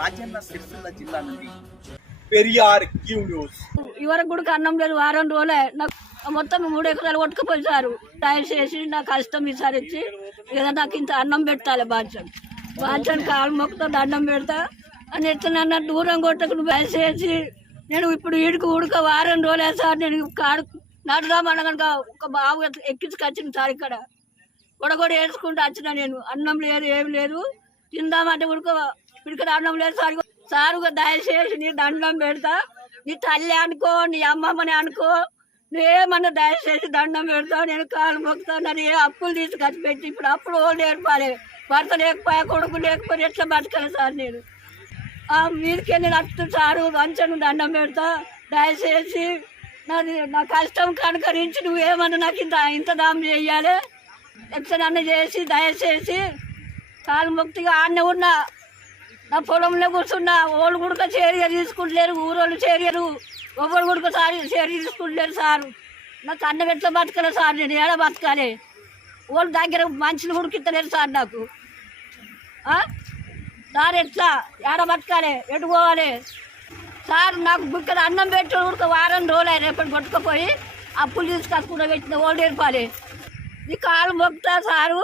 రాజన్న సిరిసిల్ల జిల్లా నుండి Periyar Q news. ఇవరకు కూడా అన్నం లేదు, వారం రోజులే. నాకు మొత్తం 3 ఎకరాలు కొట్టుకుపోయారు. దయచేసి నా కష్టం విసారించి ఏదో నాకు ఇంత అన్నం పెట్టాలి. బాధ్యత కాలు మొక్కుతో దండం పెడతా అని ఎట్లా దూరం కొట్టకు. నువ్వు దయచేసి నేను ఇప్పుడు ఉడక వారం రోజులే సార్. నేను కాడు నడుదామన్న కనుక ఒక బాబు ఎక్కించుకొచ్చింది సార్. ఇక్కడ గొడగొడ వేసుకుంటూ వచ్చిన నేను. అన్నం లేదు, ఏమి లేదు. తిందామంటే ఉడక అన్నం లేదు సార్. సారుగా దయచేసి నీ దండం పెడతా. నీ తల్లి అనుకో, నీ అమ్మమ్మని అనుకో, నువ్వేమన్నా దయచేసి దండం పెడతావు. నేను కాలు మొక్కుతావు. నన్ను ఏ అప్పులు తీసుకొచ్చి పెట్టి ఇప్పుడు అప్పులు నేర్పాలి. భర్త లేకపోయా, కొడుకు లేకపోతే ఎట్లా బతకాలి సార్. నేను మీదకే నేను అట్టు సారు మంచిగా దండం పెడతా. దయచేసి నా కష్టం కనుకరించి నువ్వేమన్నా నాకు ఇంత దాం చేయాలి. ఎట్లనన్నా చేసి దయచేసి కాలు మొక్తిగా ఆడనే ఉన్నా. నా పొలంలో కూర్చున్నా. ఓళ్ళు గుడక చర్య తీసుకుంటలేరు, ఊరోళ్ళు చర్యలు ఒవ్వరు గుడక చర్య తీసుకుంటలేరు సారు. నాకు అన్నం ఎట్లా బతకాలి సార్. నేను ఏడ బతకాలి? ఓళ్ళు దగ్గర మనుషులు ఉడికిత్తలేరు సార్. నాకు సార్ ఎట్లా ఏడ బతకాలి, ఎటు పోవాలి సార్? నాకు ఇక్కడ అన్నం పెట్టి ఉడక వారం రోజులు రేపటి కొట్టుకుపోయి అప్పులు తీసుకొచ్చుకుంటూ పెట్టిన ఓళ్ళు నేర్పాలి. నీ కాలు మొక్కుతా సారు.